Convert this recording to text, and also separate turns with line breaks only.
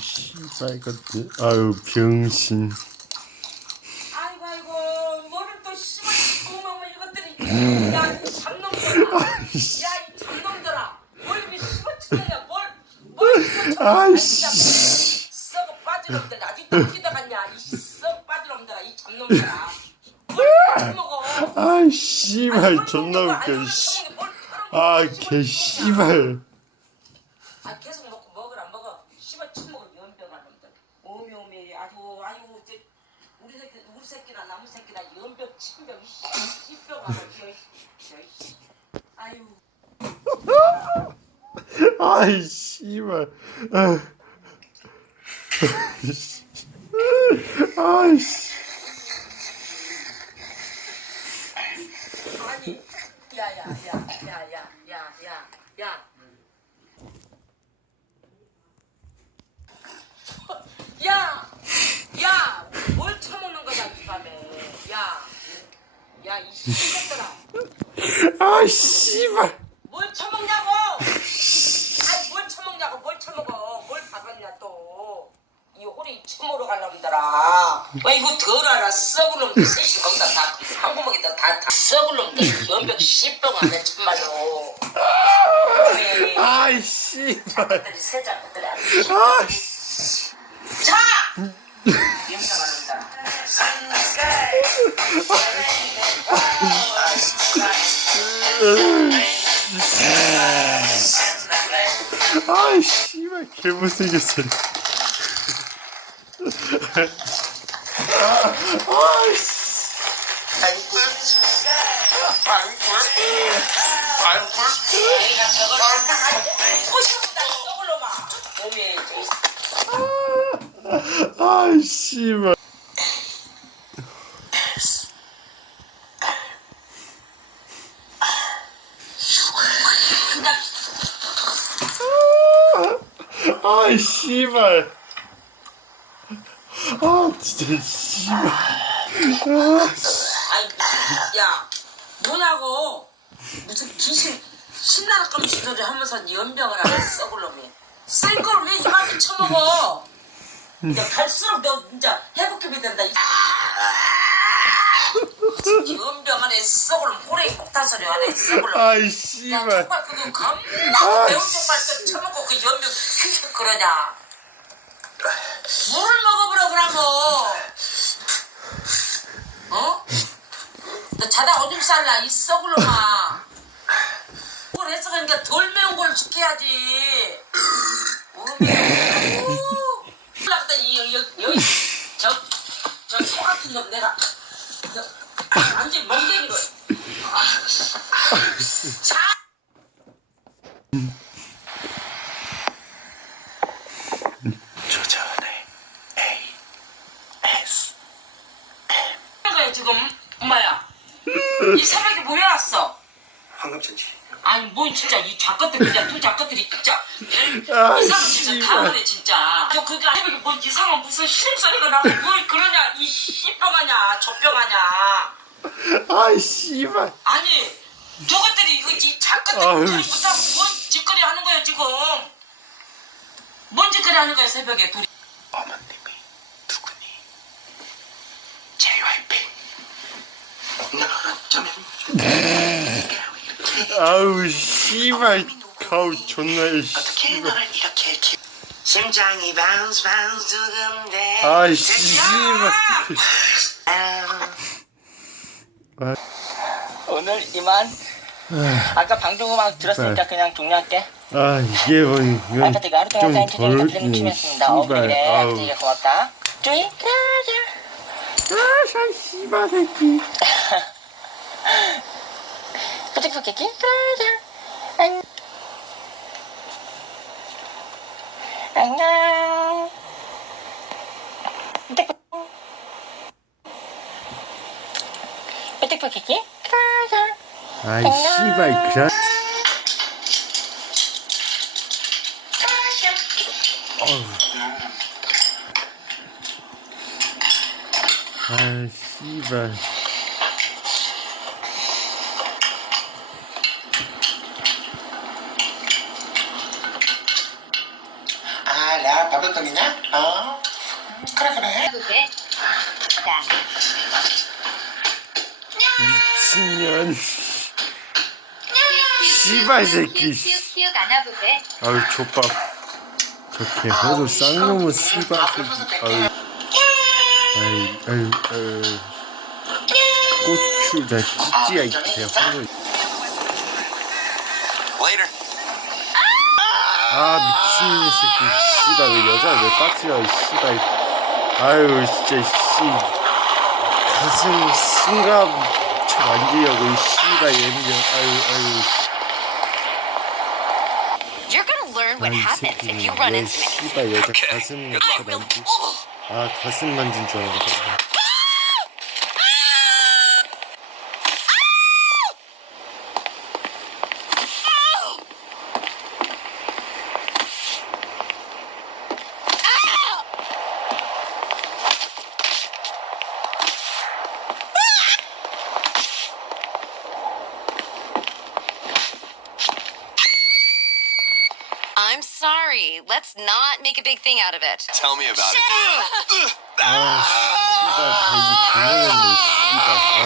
씨발 것들. 아유 병신.
아이고 아이고 뭐를 또 씨발 어머머 이것들이 야이 잡놈들아 야이 잡놈들아 뭘 이렇게 씹어치느냐 뭘뭘
아이씨.
썩어 빠진 놈들 아직도 웃기다 갔냐 이 썩어 빠진 놈들아 이 잡놈들아 뭘 처먹어
아 씨발 존나 웃겨. 씨. 아 개씨발.
아 계속 신경 이씨 이병아 이씨 아유
아이 씨발 아이씨.
야이 씨발들아
아 씨발.
뭘 처먹냐고! 아니 뭘 처먹냐고 뭘 처먹어 뭘 받았냐 또 이 호리 처먹으러 갈놈들아 왜 이거 덜 알아 썩은 놈들 셋이 거기다 다 한 구멍에다 다, 다 썩은 놈들 연벽 씨병 안해 참말로 네.
아이 씨발.
것들이 세자 것들이 안 돼.
아 씨. 아이 씨발 개 못생겼어. 아이씨
방풀 방풀 방풀 방풀
아이씨 말 아이 씨발. 아 진짜 씨발. 아, 씨.
아이 야 뭐냐고 무슨 귀신 신나라 깜짝 소리 하면서 연병을 하는 썩을 놈이 센걸왜 이만큼 처먹어 이제 갈수록 너 진짜 회복급이 된다 이 연병 안에 썩을 놈 호래 폭탄 소리 안에 썩을 놈
아이
야,
씨발.
족발 그거 겁나
아,
매운
씨.
족발 또 처먹고 그 연병 그러냐? 물을 먹어보라 그러고. 어? 너 자다 오줌 쌀라. 이 썩을 놈아. 뭘 했어 그러니까 덜 매운 걸 시켜야지. 어미 올라갔더니 여기 여기 저저소 같은 놈 내가. 저, 완전 멍댕이로 자
조전의 A S
거야 지금 엄마야 이 새벽에 뭐 해왔어?
황금천지
아니 뭐 진짜 이 작가들 진짜 두 작가들이 진짜.
아,
이상한 진짜
씨발.
다 그래 진짜. 저 그니까 새벽에 뭐 이상한 무슨 신음소리가 나고 뭘 그러냐 이 씨병하냐 젖병하냐.
아이 씨발.
아니 저것들이 이거 이 작가들
아유,
둘이 무슨 뭔 짓거리 하는 거야 지금? 뭔 짓거리 하는 거야 새벽에 둘이
누구니? JYP 나 어쩌면
아우 씨발. 가우 존나 이
어떻게
씨발.
너를 이렇게 키 심장이 바운스 바운스 두근데
아이 씨발. 아,
오늘 이만. 아까 방송음악 들었으니까
네.
그냥 종료할게.
아 이게 뭐 이건
아까가 하루 동안 사인 주제니까
덜
필름 취했습니다. 어 그래 그래
아우.
아까 고맙다. 쪼이 그래
아ሻ 씨발 새끼.
뿌직뿌직이 그래 안 안녕 뿌직뿌직이 그래
아이 씨발 그냥. 아 씨발.
바바 버릇들이냐? 어? 그래 그래
그게 자
미친년. 씨발 새끼.
키읔키읔
아유 족밥. 저렇게 허도 쌍놈의 씨발 새끼. 아유. 아유 아유 아유. 고추 나 찌찌야 이.
Later
아 미친년 새끼. 씨발 왜 여자 왜 빡치야 이 씨발. 아유 진짜 씨. 가슴 승갑 쳐 만지려고 이 씨발 예민형. 아유 아유.
Learn what
아이
happens if
새끼는
you run
왜
into me.
씨발 여자 가슴 쳐 만지. 아 가슴 만진 줄 알았거든.
Sorry. Let's not make a big thing out of it.
Tell me about it.
아씨